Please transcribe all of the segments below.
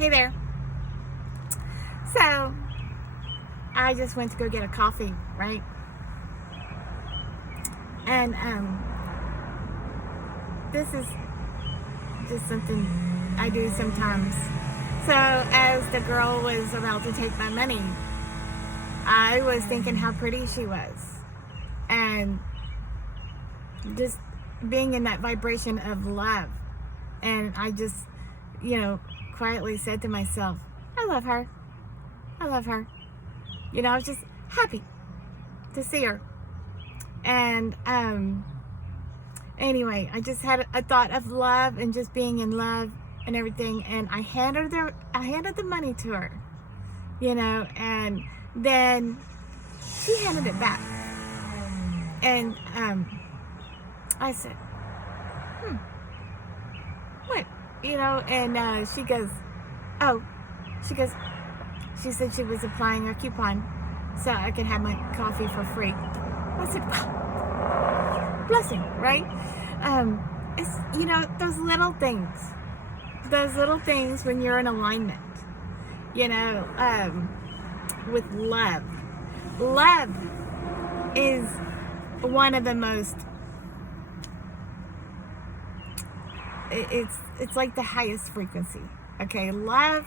Hey there. So, I just went to go get a coffee, right? And this is just something I do sometimes. So, as the girl was about to take my money, I was thinking how pretty she was. And just being in that vibration of love. And I just, quietly said to myself, I love her. I love her. I was just happy to see her. And anyway, I just had a thought of love and just being in love and everything. And I handed the money to her, and then she handed it back. And I said, what? And she goes, she said she was applying a coupon so I could have my coffee for free. I said, wow, blessing, right? It's, those little things when you're in alignment, with love. Love is one of the most, it's like the highest frequency. Okay, love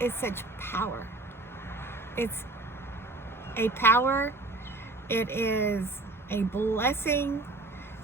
is such power. It's a power. It is a blessing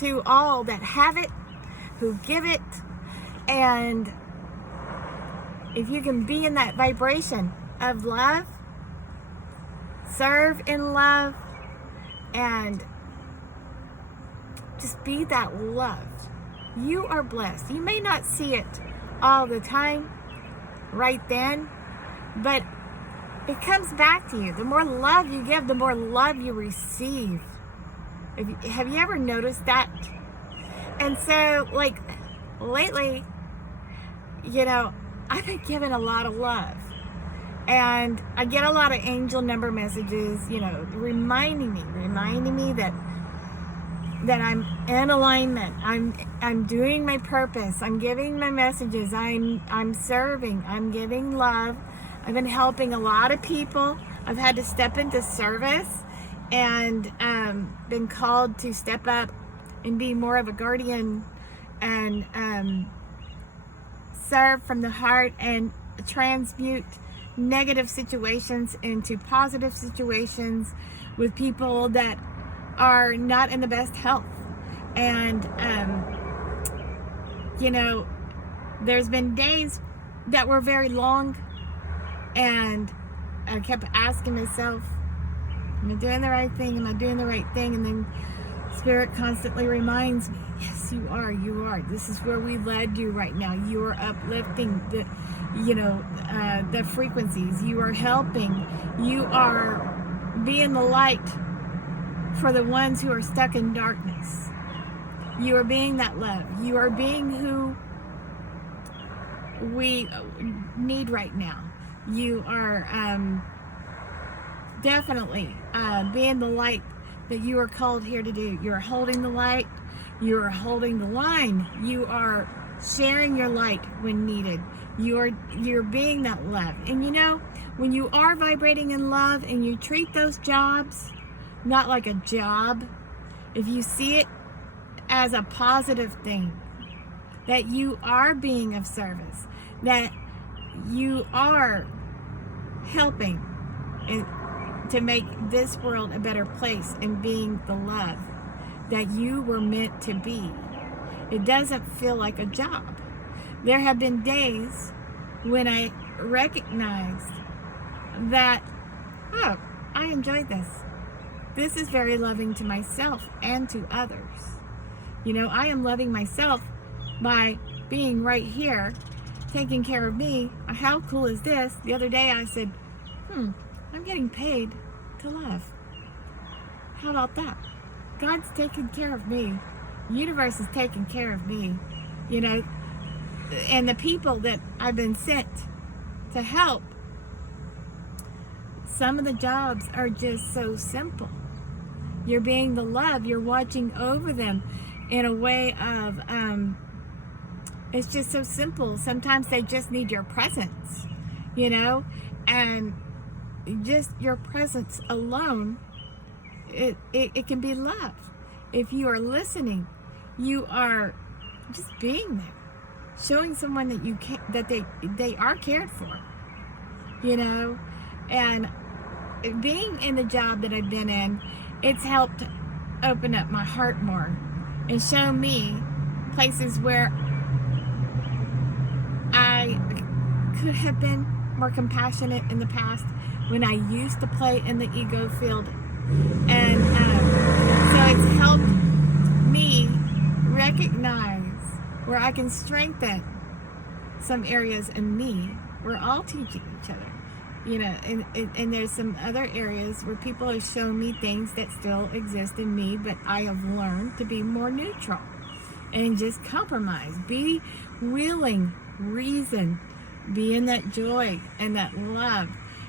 to all that have it, who give it. And if you can be in that vibration of love, serve in love, and just be that love, you are blessed. You may not see it all the time, right then, but it comes back to you. The more love you give, the more love you receive. Have you ever noticed that? And so, like, lately, I've been given a lot of love. And I get a lot of angel number messages, reminding me that I'm in alignment. I'm doing my purpose. I'm giving my messages. I'm serving. I'm giving love. I've been helping a lot of people. I've had to step into service and been called to step up and be more of a guardian and serve from the heart and transmute negative situations into positive situations with people that are not in the best health. And there's been days that were very long, and I kept asking myself, am I doing the right thing? Am I doing the right thing? And then Spirit constantly reminds me, yes, you are. This is where we led you right now. You are uplifting the frequencies. You are helping. You are being the light for the ones who are stuck in darkness. You are being that love. You are being who we need right now. You are definitely being the light that you are called here to do. You're holding the light. You are holding the line. You are sharing your light when needed. You're being that love. And when you are vibrating in love and you treat those jobs not like a job, if you see it as a positive thing, that you are being of service, that you are helping to make this world a better place and being the love that you were meant to be, it doesn't feel like a job. There have been days when I recognized that, I enjoyed this. This is very loving to myself and to others. I am loving myself by being right here, taking care of me. How cool is this? The other day I said, I'm getting paid to love. How about that? God's taking care of me. The universe is taking care of me. And the people that I've been sent to help, some of the jobs are just so simple. You're being the love. You're watching over them in a way of It's just so simple. Sometimes they just need your presence, you know, and just your presence alone, it can be love. If you are listening, you are just being there, showing someone that you can, that they are cared for, you know. And being in the job that I've been in, it's helped open up my heart more and show me places where I could have been more compassionate in the past when I used to play in the ego field. And so it's helped me recognize where I can strengthen some areas in me. We're all teaching each other, you know, and there's some other areas where people have shown me things that still exist in me, but I have learned to be more neutral and just compromise, be willing, reason, be in that joy and that love,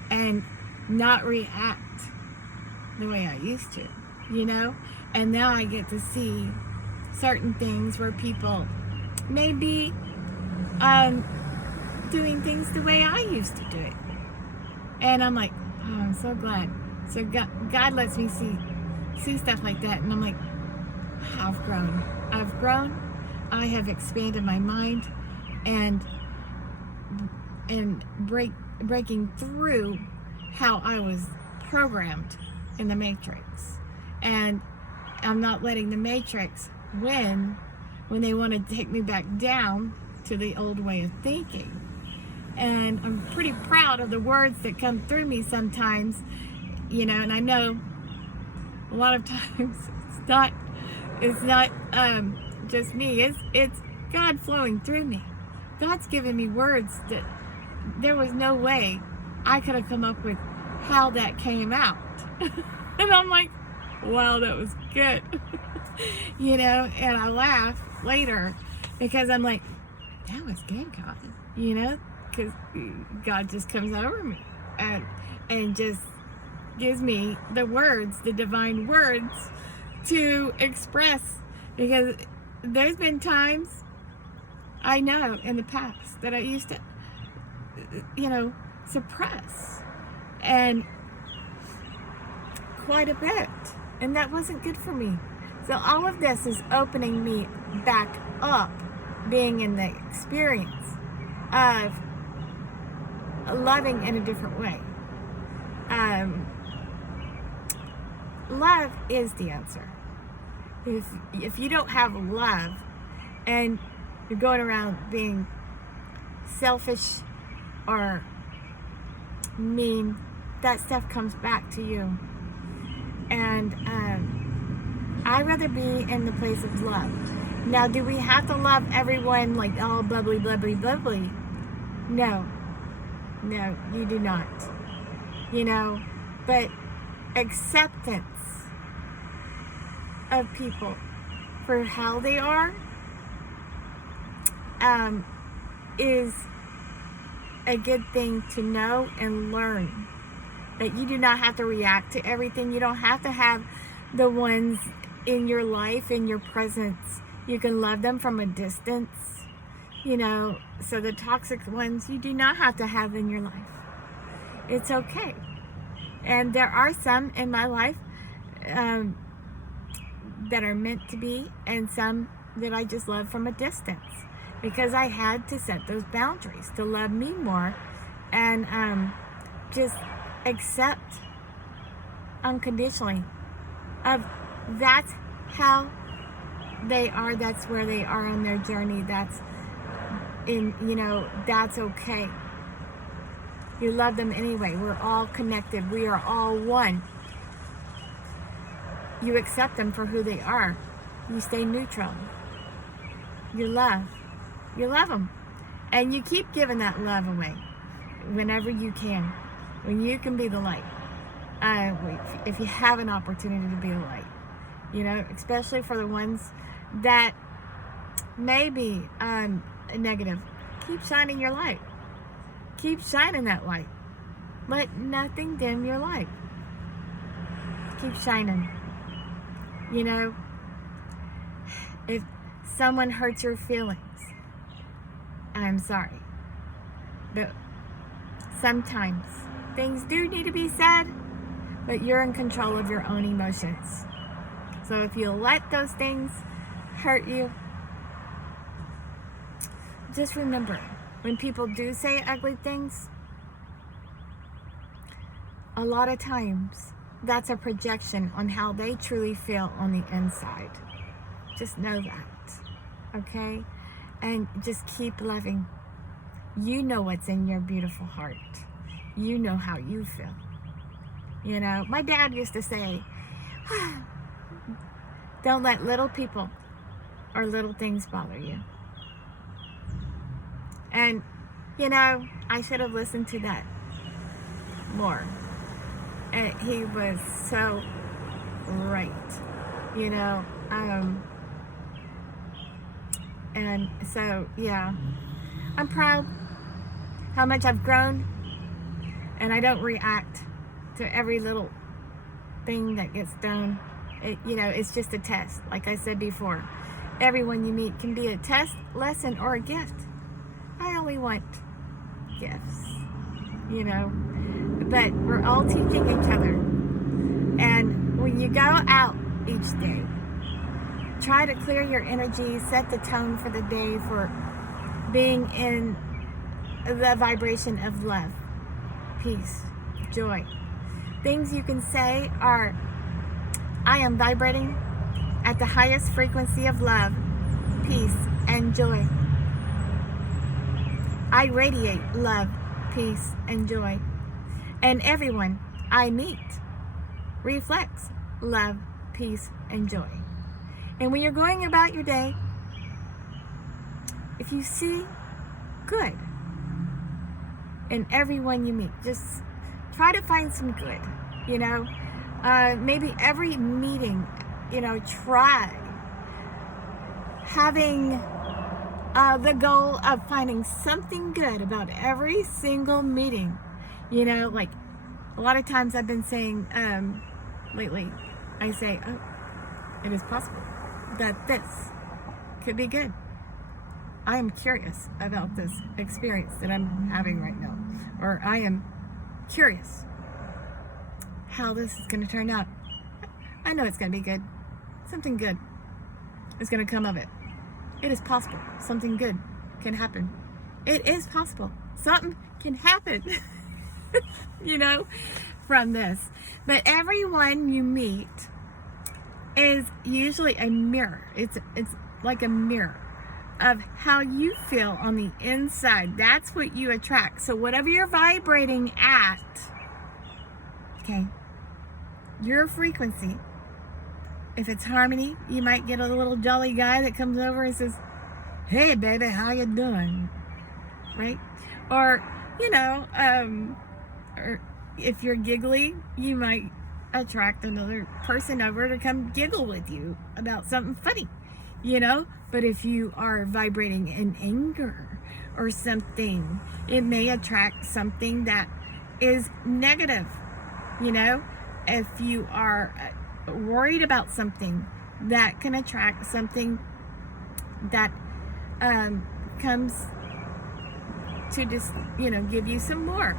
and not react the way I used to, you know. And now I get to see certain things where people may be doing things the way I used to do it, and I'm like, oh, I'm so glad. So God lets me see stuff like that, and I'm like, I've grown. I have expanded my mind, and breaking through how I was programmed in the Matrix. And I'm not letting the Matrix win when they want to take me back down to the old way of thinking. And I'm pretty proud of the words that come through me sometimes, you know. And I know a lot of times it's not just me, it's God flowing through me. God's given me words that there was no way I could have come up with how that came out. And I'm like, wow, that was good. You know, and I laugh later because I'm like, that was good, God. You know, because God just comes over me and just gives me the words, the divine words to express. Because there's been times I know in the past that I used to, you know, suppress, and quite a bit, and that wasn't good for me. So all of this is opening me back up, being in the experience of loving in a different way. Love is the answer. If you don't have love and you're going around being selfish or mean, that stuff comes back to you. And I'd rather be in the place of love. Now, do we have to love everyone like all bubbly, bubbly, bubbly? No, you do not. You know, but acceptance of people for how they are is a good thing to know and learn. That you do not have to react to everything. You don't have to have the ones in your life, in your presence. You can love them from a distance, you know. So the toxic ones you do not have to have in your life. It's okay. And there are some in my life that are meant to be, and some that I just love from a distance, because I had to set those boundaries to love me more and just accept unconditionally of that's how they are, that's where they are on their journey, that's in, you know, that's okay. You love them anyway. We're all connected. We are all one. You accept them for who they are. You stay neutral. You love them, and you keep giving that love away whenever you can. When you can be the light, if you have an opportunity to be a light, you know, especially for the ones that may be negative, keep shining your light. Keep shining that light. Let nothing dim your light. Keep shining. You know, if someone hurts your feelings, I'm sorry. But sometimes things do need to be said, but you're in control of your own emotions. So if you let those things hurt you, just remember, when people do say ugly things, a lot of times that's a projection on how they truly feel on the inside. Just know that, okay? And just keep loving. You know what's in your beautiful heart. You know how you feel. You know, my dad used to say, don't let little people or little things bother you. And, you know, I should have listened to that more. And he was so right, you know. And so, yeah, I'm proud how much I've grown, and I don't react to every little thing that gets done. You know, it's just a test. Like I said before, everyone you meet can be a test, lesson, or a gift. I only want gifts, you know, but we're all teaching each other. And when you go out each day, try to clear your energy, set the tone for the day for being in the vibration of love, peace, joy. Things you can say are, I am vibrating at the highest frequency of love, peace, and joy. I radiate love, peace, and joy. And everyone I meet reflects love, peace, and joy. And when you're going about your day, if you see good in everyone you meet, just try to find some good, you know. Maybe every meeting, you know, try having the goal of finding something good about every single meeting. You know, like a lot of times I've been saying lately, I say, oh, it is possible that this could be good. I am curious about this experience that I'm having right now. Or I am curious how this is going to turn out. I know it's going to be good. Something good is going to come of it. It is possible. Something good can happen. It is possible. Something can happen, you know, from this. But everyone you meet is usually a mirror. It's like a mirror of how you feel on the inside. That's what you attract. So whatever you're vibrating at, okay, your frequency, if it's harmony, you might get a little jolly guy that comes over and says, hey baby, how you doing? Right? Or, you know, or if you're giggly, you might attract another person over to come giggle with you about something funny, you know. But if you are vibrating in anger or something, it may attract something that is negative, you know. If you are worried about something, that can attract something that comes to just, you know, give you some more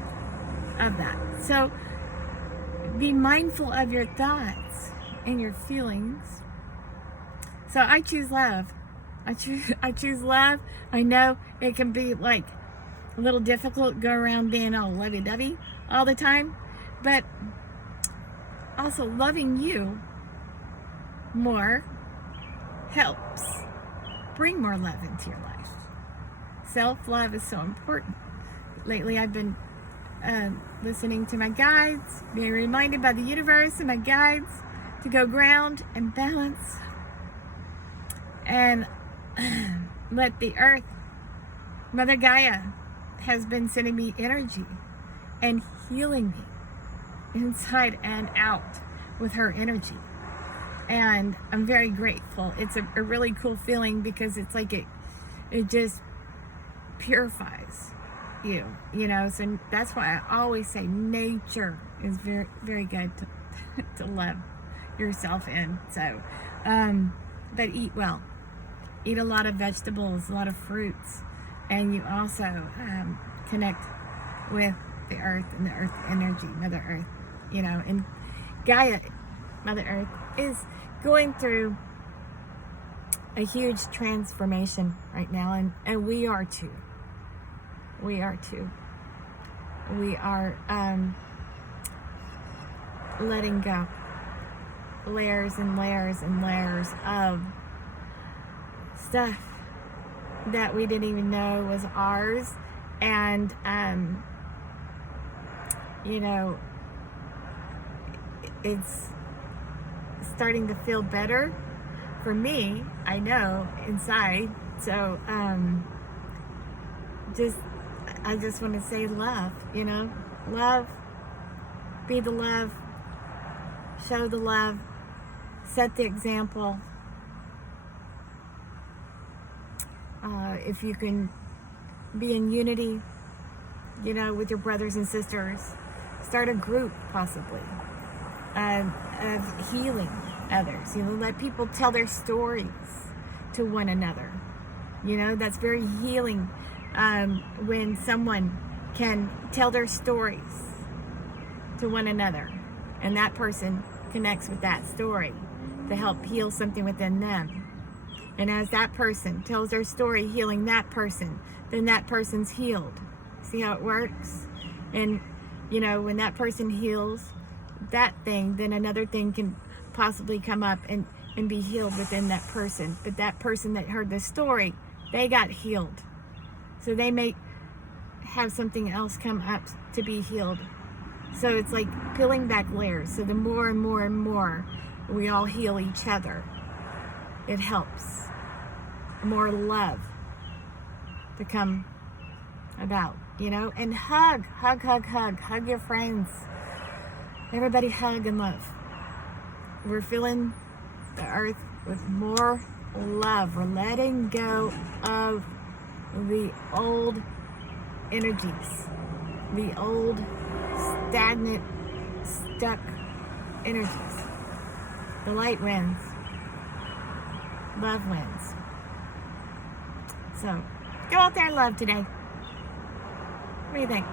of that. So be mindful of your thoughts and your feelings. So I choose love. I choose love. I know it can be like a little difficult, go around being all lovey-dovey all the time, but also loving you more helps bring more love into your life. Self-love is so important. Lately I've been listening to my guides, being reminded by the universe and my guides to go ground and balance and let the earth, Mother Gaia, has been sending me energy and healing me inside and out with her energy. And I'm very grateful. It's a really cool feeling because it's like it just purifies you, you know. So that's why I always say nature is very, very good to love yourself in. So, but eat well. Eat a lot of vegetables, a lot of fruits, and you also connect with the earth and the earth energy, Mother Earth, you know, and Gaia, Mother Earth, is going through a huge transformation right now, and we are too. We are too. We are letting go layers and layers and layers of stuff that we didn't even know was ours, and you know, it's starting to feel better for me, I know, inside. So I just want to say love, you know, love, be the love, show the love, set the example. If you can be in unity, you know, with your brothers and sisters, start a group possibly of healing others. You know, let people tell their stories to one another. You know, that's very healing when someone can tell their stories to one another, and that person connects with that story to help heal something within them. And as that person tells their story healing that person, then that person's healed. See how it works? And, you know, when that person heals that thing, then another thing can possibly come up and be healed within that person. But that person that heard the story, they got healed. So they may have something else come up to be healed. So it's like peeling back layers. So the more and more and more we all heal each other, it helps. More love to come about, you know, and hug your friends. Everybody hug and love. We're filling the earth with more love. We're letting go of the old energies, the old stagnant, stuck energies. The light wins. Love wins. So, go out there and love today. What do you think?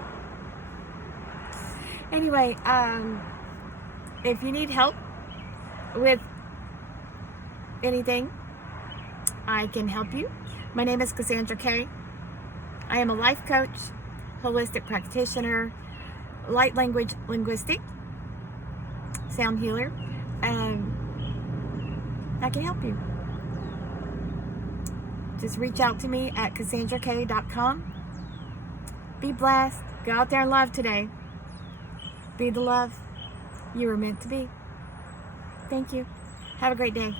Anyway, if you need help with anything, I can help you. My name is Cassandra Kay. I am a life coach, holistic practitioner, light language linguistic, sound healer, and I can help you. Just reach out to me at CassandraK.com. Be blessed. Go out there and love today. Be the love you were meant to be. Thank you. Have a great day.